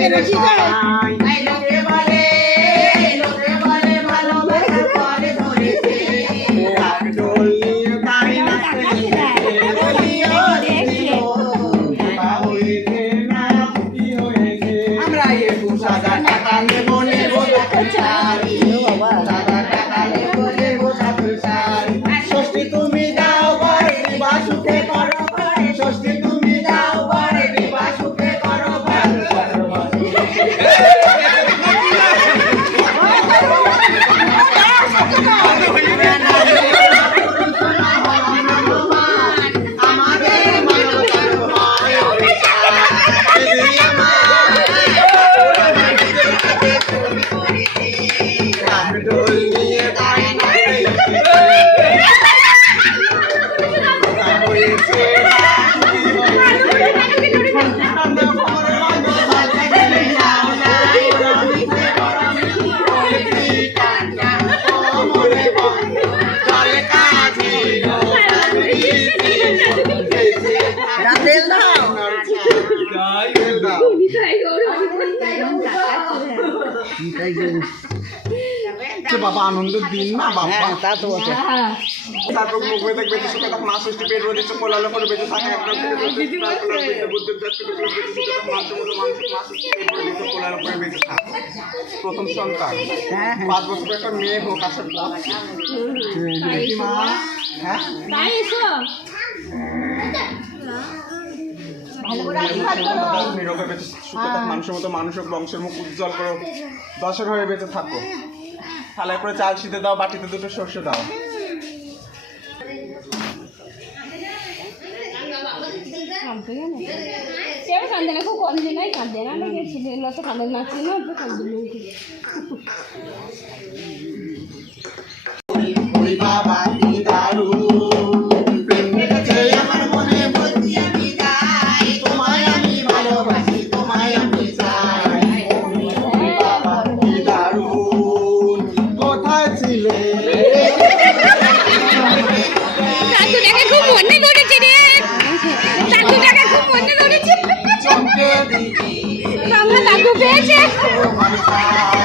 谢谢大家，তেল দাও তেল দাও বাবা আনন্দের দিন না বাবা তা তো তারপর মুখ বেঁধে বেঁচে সুখে তখন মা ষষ্ঠী পেট রোদিচ্ছে পোলালো করে বেঁচে থাকে একটা বেঁচে বেঁচে বুদ্ধের জাতকে দেখল বেঁচে সুখে তখন মানুষের মতো মানুষের মা ষষ্ঠী পেট রোদিচ্ছে পোলালো করে বেঁচে থাকে প্রথম সন্তান পাঁচ বছর একটা মেয়ে হোক আসার মা হ্যাঁ নিরোগে বেঁচে সুখে থাক মানুষের মতো মানুষ বংশের মুখ উজ্জ্বল করো। দশের হয়ে বেঁচে থাকো। থালায় করে চাল সিদ্ধে দাও বাটিতে দুটো সর্ষে দাও। কেউ কান্দে না? খুব কম দিন নাই কান্দে না নাকি ছেলেগুলো তো কান্দে নাচছে না। কান্দে Thank you.